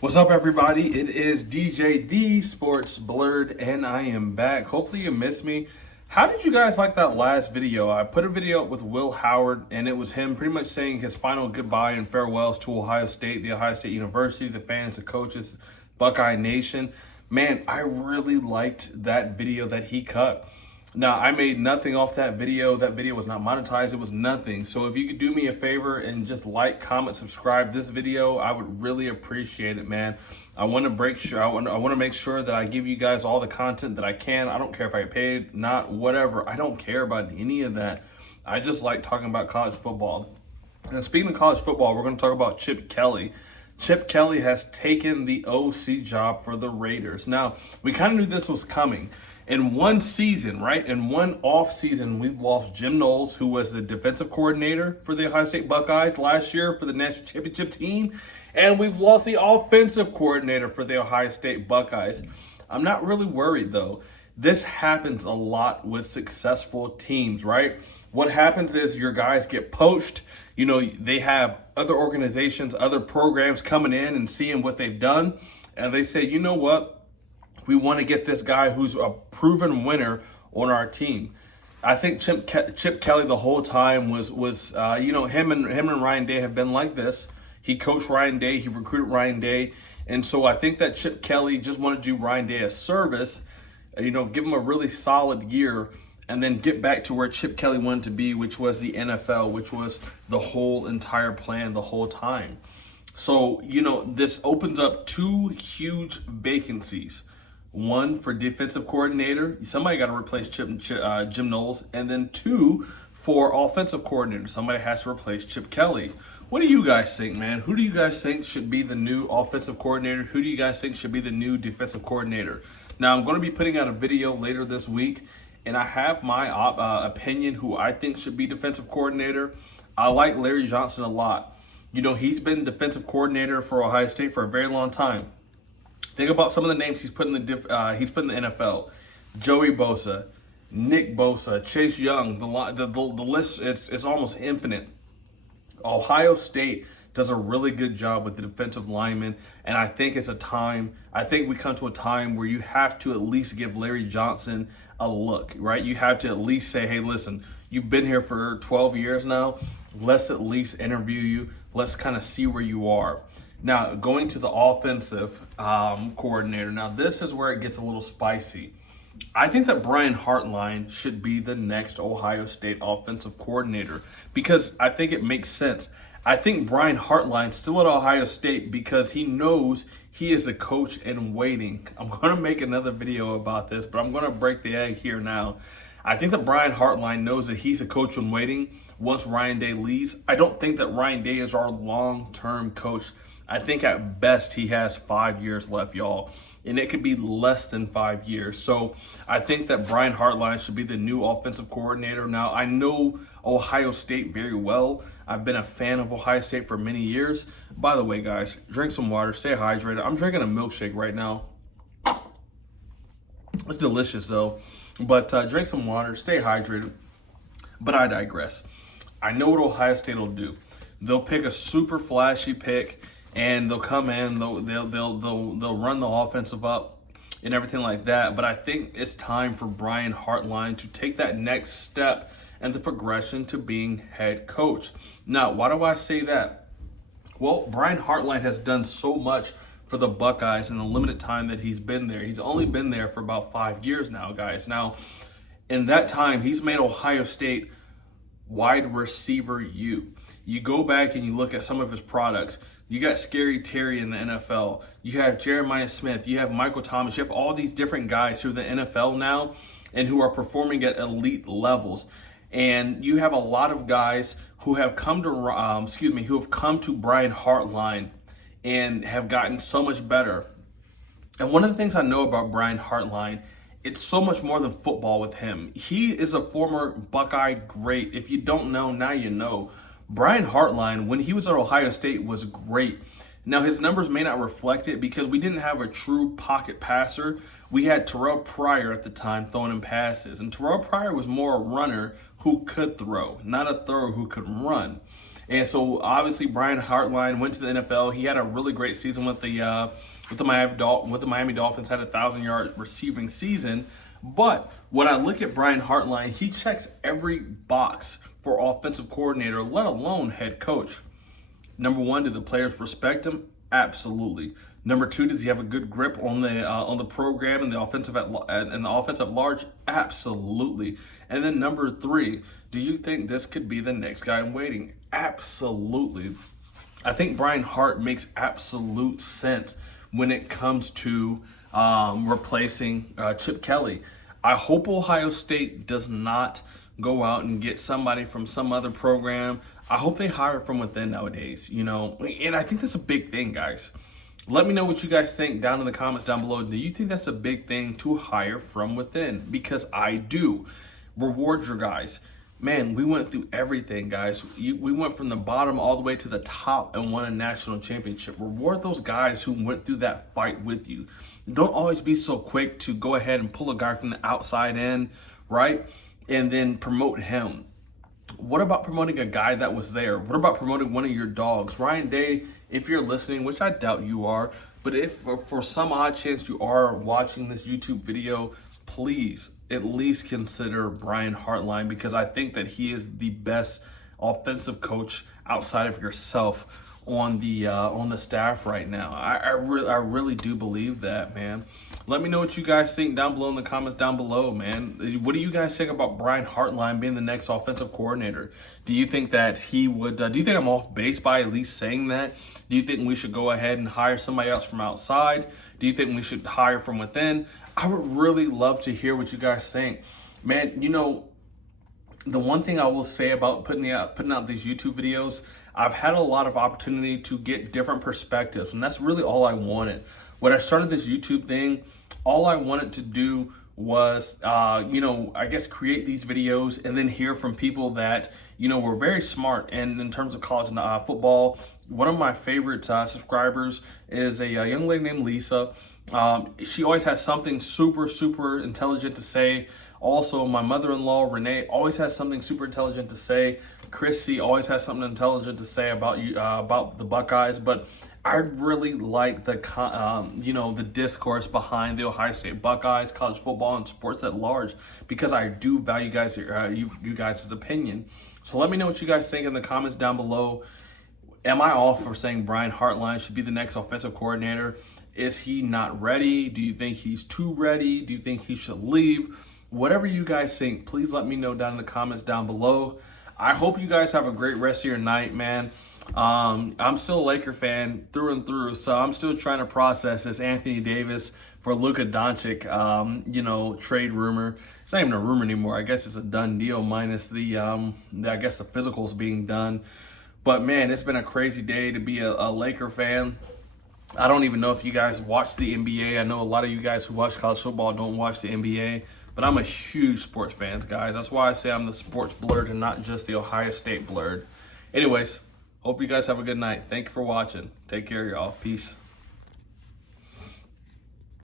What's up, everybody? It is DJ the Sports Blurred, and I am back. Hopefully, you missed me. How did you guys like that last video? I put a video up with Will Howard, and it was him pretty much saying his final goodbye and farewells to Ohio State, the Ohio State University, the fans, the coaches, Buckeye Nation. Man, I really liked that video that he cut. Now, I made nothing off that video. That video was not monetized. It was nothing. So if you could do me a favor and just like, comment, subscribe this video, I would really appreciate it, man. I want to make sure that I give you guys all the content that I can. I don't care if I get paid, not whatever. I don't care about any of that. I just like talking about college football. And speaking of college football, we're going to talk about Chip Kelly. Chip Kelly has taken the OC job for the Raiders. Now, we kind of knew this was coming. In one season, right? In one off season, we've lost Jim Knowles, who was the defensive coordinator for the Ohio State Buckeyes last year for the national championship team. And we've lost the offensive coordinator for the Ohio State Buckeyes. I'm not really worried, though. This happens a lot with successful teams, right? What happens is your guys get poached. You know, they have other organizations, other programs coming in and seeing what they've done. And they say, you know what? We want to get this guy who's a proven winner on our team. I think Chip Kelly the whole time was him and Ryan Day have been like this. He coached Ryan Day, he recruited Ryan Day, and so I think that Chip Kelly just wanted to do Ryan Day a service, give him a really solid year, and then get back to where Chip Kelly wanted to be, which was the NFL, which was the whole entire plan the whole time. So this opens up two huge vacancies. One for defensive coordinator, somebody got to replace Jim Knowles, and then two for offensive coordinator, somebody has to replace Chip Kelly. What do you guys think, man? Who do you guys think should be the new offensive coordinator? Who do you guys think should be the new defensive coordinator? Now, I'm going to be putting out a video later this week, and I have my opinion who I think should be defensive coordinator. I like Larry Johnson a lot. He's been defensive coordinator for Ohio State for a very long time. Think about some of the names he's put in the NFL: Joey Bosa, Nick Bosa, Chase Young. The list it's almost infinite. Ohio State does a really good job with the defensive linemen, and I think it's a time. I think we come to a time where you have to at least give Larry Johnson a look, right? You have to at least say, hey, listen, you've been here for 12 years now. Let's at least interview you. Let's kind of see where you are. Now, going to the offensive coordinator. Now, this is where it gets a little spicy. I think that Brian Hartline should be the next Ohio State offensive coordinator because I think it makes sense. I think Brian Hartline's still at Ohio State because he knows he is a coach in waiting. I'm going to make another video about this, but I'm going to break the egg here now. I think that Brian Hartline knows that he's a coach in waiting once Ryan Day leaves. I don't think that Ryan Day is our long-term coach. I think at best he has 5 years left, y'all, and it could be less than 5 years. So I think that Brian Hartline should be the new offensive coordinator. Now, I know Ohio State very well. I've been a fan of Ohio State for many years. By the way, guys, drink some water, stay hydrated. I'm drinking a milkshake right now. It's delicious, though. But drink some water, stay hydrated. But I digress. I know what Ohio State will do. They'll pick a super flashy pick, and they'll come in, they'll run the offensive up and everything like that. But I think it's time for Brian Hartline to take that next step and the progression to being head coach. Now, why do I say that? Well, Brian Hartline has done so much for the Buckeyes in the limited time that he's been there. He's only been there for about 5 years now, guys. Now, in that time, he's made Ohio State wide receiver U. You go back and you look at some of his products. You got Scary Terry in the NFL. You have Jeremiah Smith. You have Michael Thomas. You have all these different guys who are in the NFL now and who are performing at elite levels. And you have a lot of guys who have come to Brian Hartline and have gotten so much better. And one of the things I know about Brian Hartline, it's so much more than football with him. He is a former Buckeye great. If you don't know, now you know. Brian Hartline, when he was at Ohio State, was great. Now, his numbers may not reflect it because we didn't have a true pocket passer. We had Terrell Pryor at the time throwing him passes. And Terrell Pryor was more a runner who could throw, not a thrower who could run. And so obviously Brian Hartline went to the NFL. He had a really great season with the Miami Dolphins, had a 1,000-yard receiving season. But when I look at Brian Hartline, he checks every box for offensive coordinator, let alone head coach. Number one, do the players respect him? Absolutely. Number two, does he have a good grip on the program and the offensive at large? Absolutely. And then number three, do you think this could be the next guy in waiting? Absolutely. I think Brian Hart makes absolute sense when it comes to replacing Chip Kelly. I hope Ohio State does not go out and get somebody from some other program. I hope they hire from within nowadays, and I think that's a big thing, guys. Let me know what you guys think down in the comments down below. Do you think that's a big thing to hire from within? Because I do. Reward your guys. Man, we went through everything, guys. We went from the bottom all the way to the top and won a national championship. Reward those guys who went through that fight with you. Don't always be so quick to go ahead and pull a guy from the outside in, right? And then promote him. What about promoting a guy that was there? What about promoting one of your dogs? Ryan Day, if you're listening, which I doubt you are, but if for some odd chance you are watching this YouTube video, please at least consider Brian Hartline, because I think that he is the best offensive coach outside of yourself on the staff right now. I really do believe that, man. Let me know what you guys think down below in the comments down below, man. What do you guys think about Brian Hartline being the next offensive coordinator? Do you think that he would, do you think I'm off base by at least saying that? Do you think we should go ahead and hire somebody else from outside? Do you think we should hire from within? I would really love to hear what you guys think. Man, the one thing I will say about putting out these YouTube videos, I've had a lot of opportunity to get different perspectives, and that's really all I wanted. When I started this YouTube thing, all I wanted to do was, I guess create these videos and then hear from people that, were very smart. And in terms of college football, one of my favorite subscribers is a young lady named Lisa. She always has something super, super intelligent to say. Also, my mother-in-law, Renee, always has something super intelligent to say. Chrissy always has something intelligent to say about the Buckeyes. But I really like the discourse behind the Ohio State Buckeyes, college football, and sports at large, because I do value you guys' opinion. So let me know what you guys think in the comments down below. Am I off for saying Brian Hartline should be the next offensive coordinator? Is he not ready? Do you think he's too ready? Do you think he should leave? Whatever you guys think, please let me know down in the comments down below. I hope you guys have a great rest of your night, man. I'm still a Laker fan through and through, so I'm still trying to process this Anthony Davis for Luka Doncic, trade rumor. It's not even a rumor anymore. I guess it's a done deal minus the physicals being done. But man, it's been a crazy day to be a Laker fan. I don't even know if you guys watch the NBA. I know a lot of you guys who watch college football don't watch the NBA, but I'm a huge sports fan, guys. That's why I say I'm the sports blurred and not just the Ohio State blurred. Anyways, hope you guys have a good night. Thank you for watching. Take care, y'all. Peace.